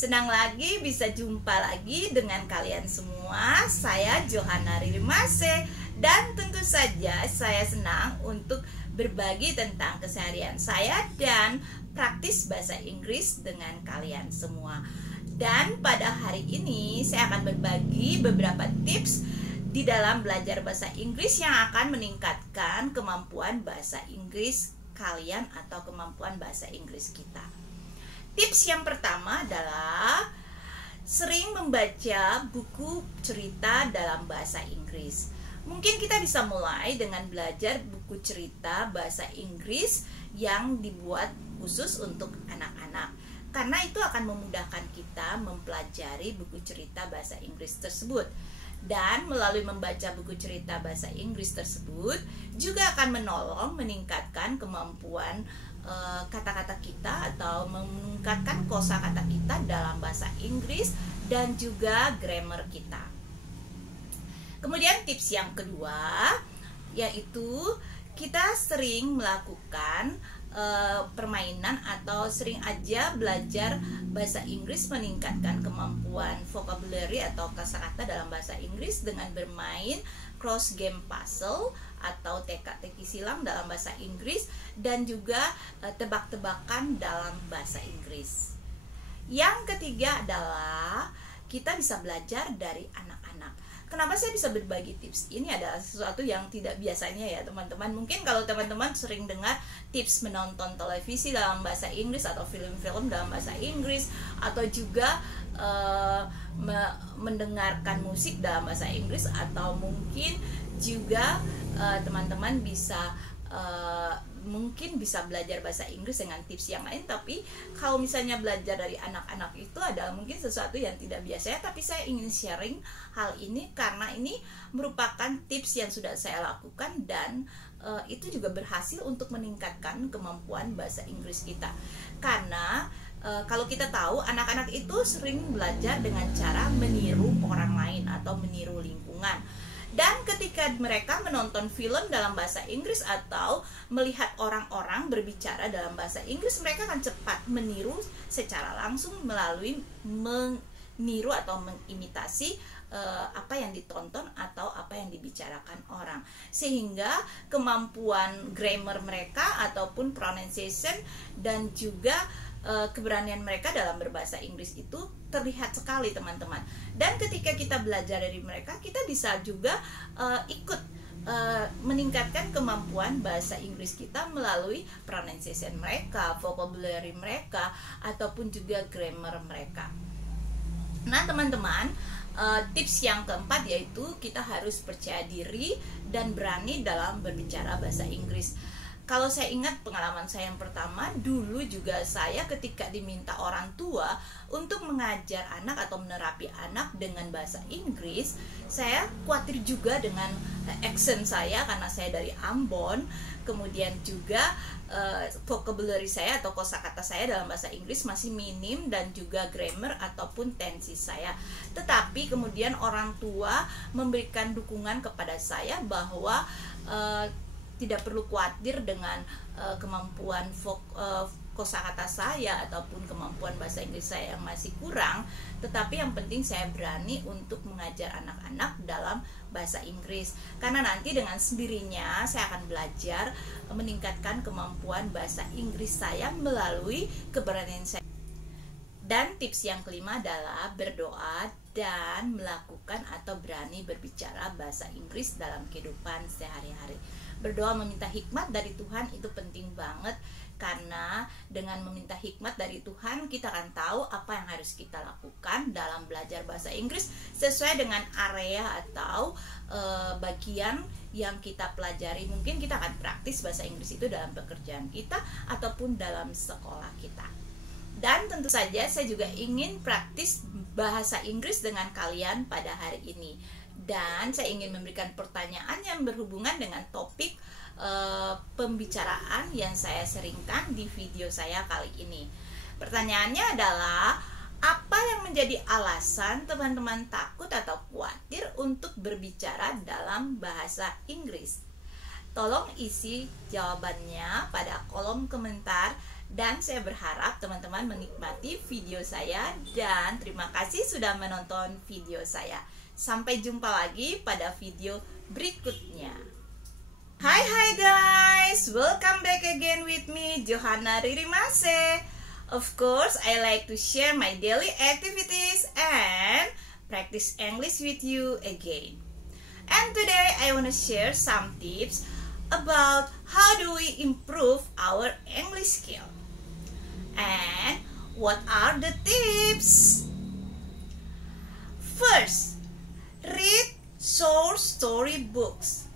Senang lagi bisa jumpa lagi dengan kalian semua. Saya Johanna Ririmase dan tentu saja saya senang untuk berbagi tentang keseharian saya dan praktis bahasa Inggris dengan kalian semua. Dan pada hari ini saya akan berbagi beberapa tips di dalam belajar bahasa Inggris yang akan meningkatkan kemampuan bahasa Inggris kalian atau kemampuan bahasa Inggris kita. Tips yang pertama adalah sering membaca buku cerita dalam bahasa Inggris. Mungkin kita bisa mulai dengan belajar buku cerita bahasa Inggris yang dibuat khusus untuk anak-anak, karena itu akan memudahkan kita mempelajari buku cerita bahasa Inggris tersebut. Dan melalui membaca buku cerita bahasa Inggris tersebut juga akan menolong meningkatkan kemampuan kata-kata kita atau meningkatkan kosakata kita dalam bahasa Inggris dan juga grammar kita. Kemudian tips yang kedua yaitu kita sering melakukan permainan atau sering aja belajar bahasa Inggris, meningkatkan kemampuan vocabulary atau kosakata dalam bahasa Inggris dengan bermain cross game puzzle atau teka-teki silang dalam bahasa Inggris dan juga tebak-tebakan dalam bahasa Inggris. Yang ketiga adalah kita bisa belajar dari anak-anak. Kenapa saya bisa berbagi tips ini? Adalah sesuatu yang tidak biasanya ya teman-teman. Mungkin kalau teman-teman sering dengar tips menonton televisi dalam bahasa Inggris atau film-film dalam bahasa Inggris, atau juga mendengarkan musik dalam bahasa Inggris, atau mungkin juga teman-teman bisa mungkin bisa belajar bahasa Inggris dengan tips yang lain. Tapi kalau misalnya belajar dari anak-anak itu adalah mungkin sesuatu yang tidak biasa, tapi saya ingin sharing hal ini karena ini merupakan tips yang sudah saya lakukan dan itu juga berhasil untuk meningkatkan kemampuan bahasa Inggris kita. Karena kalau kita tahu anak-anak itu sering belajar dengan cara meniru orang lain atau meniru lingkungan. Dan ketika mereka menonton film dalam bahasa Inggris atau melihat orang-orang berbicara dalam bahasa Inggris, mereka akan cepat meniru secara langsung melalui meniru atau mengimitasi apa yang ditonton atau apa yang dibicarakan orang, sehingga kemampuan grammar mereka ataupun pronunciation dan juga keberanian mereka dalam berbahasa Inggris itu terlihat sekali teman-teman. Dan ketika kita belajar dari mereka, kita bisa juga ikut meningkatkan kemampuan bahasa Inggris kita melalui pronunciation mereka, vocabulary mereka, ataupun juga grammar mereka. Nah teman-teman, tips yang keempat yaitu kita harus percaya diri dan berani dalam berbicara bahasa Inggris. Kalau saya ingat pengalaman saya yang pertama, dulu juga saya ketika diminta orang tua untuk mengajar anak atau menerapi anak dengan bahasa Inggris, saya khawatir juga dengan accent saya karena saya dari Ambon. Kemudian juga vocabulary saya atau kosakata saya dalam bahasa Inggris masih minim dan juga grammar ataupun tensi saya. Tetapi kemudian orang tua memberikan dukungan kepada saya bahwa tidak perlu khawatir dengan kemampuan kosakata saya ataupun kemampuan bahasa Inggris saya yang masih kurang, tetapi yang penting saya berani untuk mengajar anak-anak dalam bahasa Inggris, karena nanti dengan sendirinya saya akan belajar meningkatkan kemampuan bahasa Inggris saya melalui keberanian saya. Dan tips yang kelima adalah berdoa dan melakukan atau berani berbicara bahasa Inggris dalam kehidupan sehari-hari. Berdoa meminta hikmat dari Tuhan itu penting banget, karena dengan meminta hikmat dari Tuhan kita akan tahu apa yang harus kita lakukan dalam belajar bahasa Inggris sesuai dengan area atau bagian yang kita pelajari. Mungkin kita akan praktis bahasa Inggris itu dalam pekerjaan kita ataupun dalam sekolah kita. Dan tentu saja saya juga ingin praktis bahasa Inggris dengan kalian pada hari ini. Dan saya ingin memberikan pertanyaan yang berhubungan dengan topik pembicaraan yang saya seringkan di video saya kali ini. Pertanyaannya adalah, apa yang menjadi alasan teman-teman takut atau khawatir untuk berbicara dalam bahasa Inggris? Tolong isi jawabannya pada kolom komentar Dan saya berharap teman-teman menikmati video saya dan terima kasih sudah menonton video saya. Sampai jumpa lagi pada video berikutnya. Hai guys, welcome back again with me, Johanna Ririmase. Of course, I like to share my daily activities and practice English with you again. And today I want to share some tips about how do we improve our English skill. And what are the tips? First, read short story books.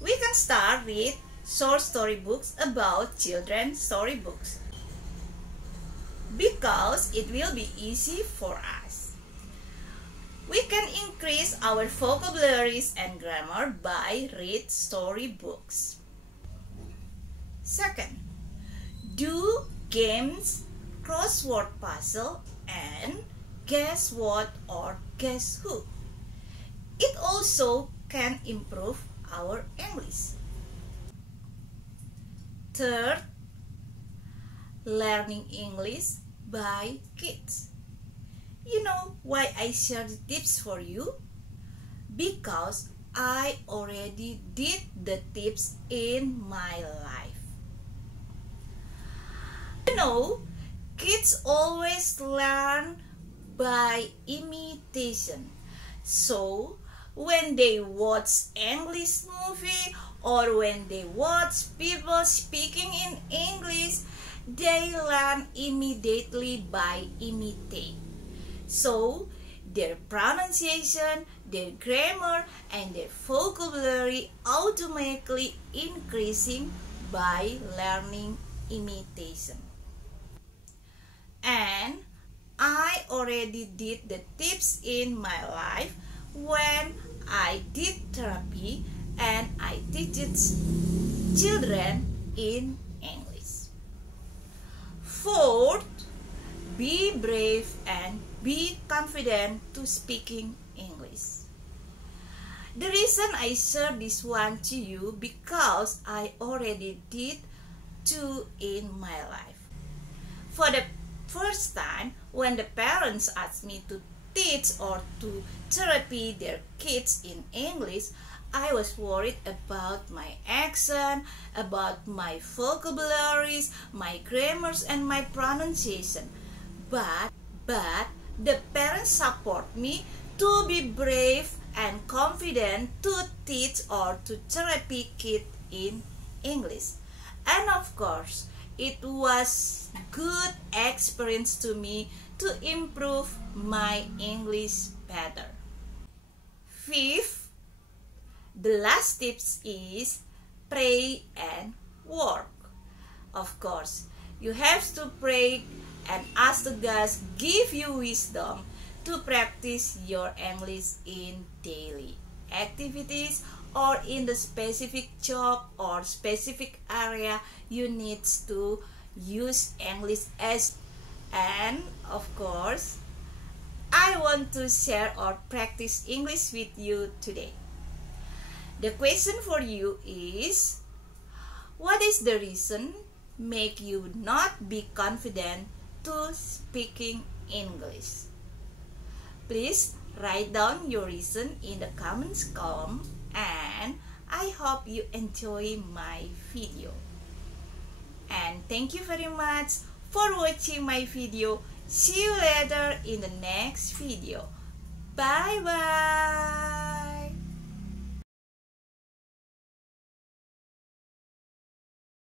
We can start with short story books about children's storybooks because it will be easy for us. We can increase our vocabularies and grammar by read storybooks. Second, do games, crossword puzzle, and guess what or guess who. It also can improve our English. Third, learning English by kids. You know why I share the tips for you? Because I already did the tips in my life. You know, kids always learn by imitation. So, when they watch English movie or when they watch people speaking in English, they learn immediately by imitate. So, their pronunciation, their grammar, and their vocabulary automatically increasing by learning imitation. And I already did the tips in my life when I did therapy and I teach children in English. Fourth, be brave and be confident to speaking English. The reason I share this one to you because I already did two in my life. For the first time, when the parents asked me to teach or to therapy their kids in English, I was worried about my accent, about my vocabularies, my grammars, and my pronunciation. But the parents support me to be brave and confident to teach or to therapy kids in English. And of course, it was good experience to me to improve my English better. Fifth, the last tips is pray and work. Of course, you have to pray and ask the God give you wisdom to practice your English in daily activities or in the specific job or specific area you need to use English as. And of course, I want to share or practice English with you today. The question for you is, what is the reason make you not be confident to speaking English? Please write down your reason in the comments column and I hope you enjoy my video. And thank you very much for watching my video. See you later in the next video. Bye bye.